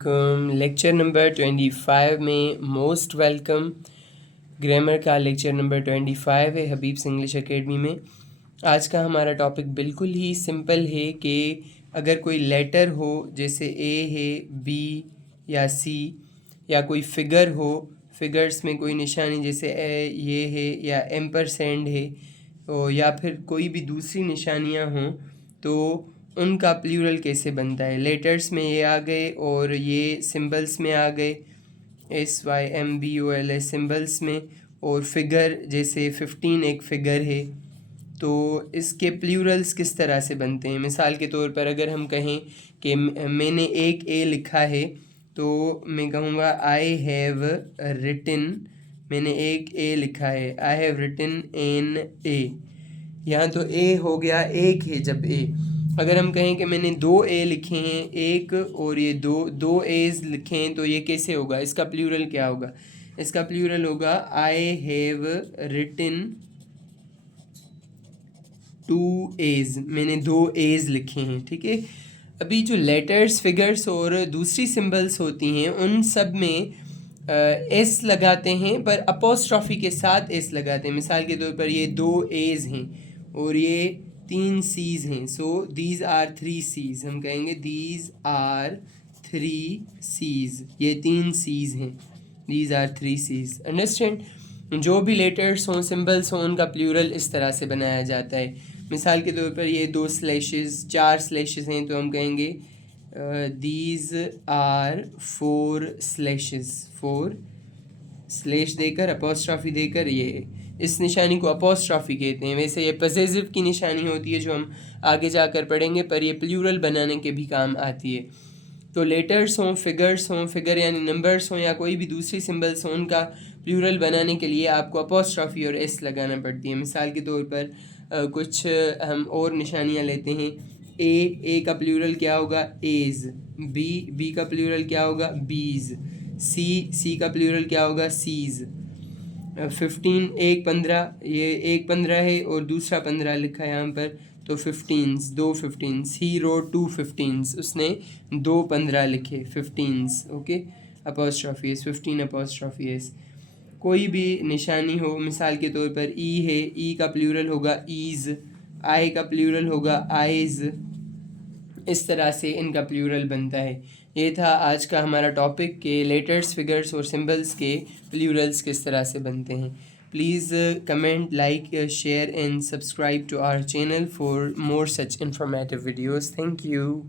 Lecture number 25 में most welcome. Grammar का lecture number 25 है हबीब्स इंग्लिश एकेडमी में। आज का हमारा टॉपिक बिल्कुल ही सिंपल है कि अगर कोई लेटर हो, जैसे ए है, बी या सी, या कोई फिगर हो, फिगर्स में कोई निशानी जैसे ए ये है या एम्परसेंड है, या फिर कोई भी दूसरी निशानियां हों, तो उनका प्लूरल कैसे बनता है। लेटर्स में ये आ गए और ये सिंबल्स में आ गए, SYMBOLS सिंबल्स में। और फिगर जैसे 15 एक फिगर है, तो इसके प्लूरल्स किस तरह से बनते हैं। मिसाल के तौर पर अगर हम कहें कि मैंने एक ए लिखा है, तो मैं कहूँगा आई हैव रिटन, मैंने एक ए लिखा है, I have written an A. यहाँ तो ए हो गया, एक है जब ए। अगर हम कहें कि मैंने दो ए लिखे हैं, एक और ये दो एज लिखे हैं, तो ये कैसे होगा, इसका प्लूरल क्या होगा। इसका प्लूरल होगा I have written two A's, मैंने दो एज लिखे हैं। ठीक है। अभी जो लेटर्स, फिगर्स और दूसरी सिंबल्स होती हैं, उन सब में एस लगाते हैं, पर अपोस्ट्रॉफी के साथ एस लगाते हैं। मिसाल के तौर पर ये दो एज हैं और ये 3 सीज हैं, सो दीज आर 3 सीज। हम कहेंगे दीज आर 3 सीज, ये 3 सीज हैं, दीज आर 3 सीज। अंडरस्टैंड। जो भी लेटर्स हों, सिंबल्स हों, उनका प्लूरल इस तरह से बनाया जाता है। मिसाल के तौर पर ये 2 स्लैशेस, 4 स्लैशेस हैं, तो हम कहेंगे दीज आर 4 स्लैशेस। 4 स्लैश देकर, अपोस्ट्रॉफी देकर, ये इस निशानी को अपोस्ट्रॉफी कहते हैं। वैसे ये पॉसेसिव की निशानी होती है, जो हम आगे जाकर पढ़ेंगे, पर ये प्लूरल बनाने के भी काम आती है। तो लेटर्स हों, फिगर्स हों, फिगर यानी नंबर्स हों, या कोई भी दूसरी सिंबल्स हों, उनका प्लूरल बनाने के लिए आपको अपोस्ट्रॉफी और एस लगाना पड़ती है। मिसाल के तौर पर कुछ हम और निशानियाँ लेते हैं। ए का प्लूरल क्या होगा, एज। बी का प्लूरल क्या होगा, बीज। सी का प्लूरल क्या होगा, सीज। 15 एक 15, ये एक 15 है और दूसरा 15 लिखा है यहाँ पर, तो 15s, 2 15s। ही रोड 2 15s, उसने 2 15 लिखे, 15s। Okay, apostrophe S, 15 apostrophe S. कोई भी निशानी हो, मिसाल के तौर पर ई है, ई का प्लूरल होगा ईज, आई का प्लूरल होगा आइज। इस तरह से इनका प्लूरल बनता है। ये था आज का हमारा टॉपिक के लेटर्स, फिगर्स और सिंबल्स के प्लूरल्स किस तरह से बनते हैं। Please comment, like, share and subscribe to our channel for more such informative videos. Thank you.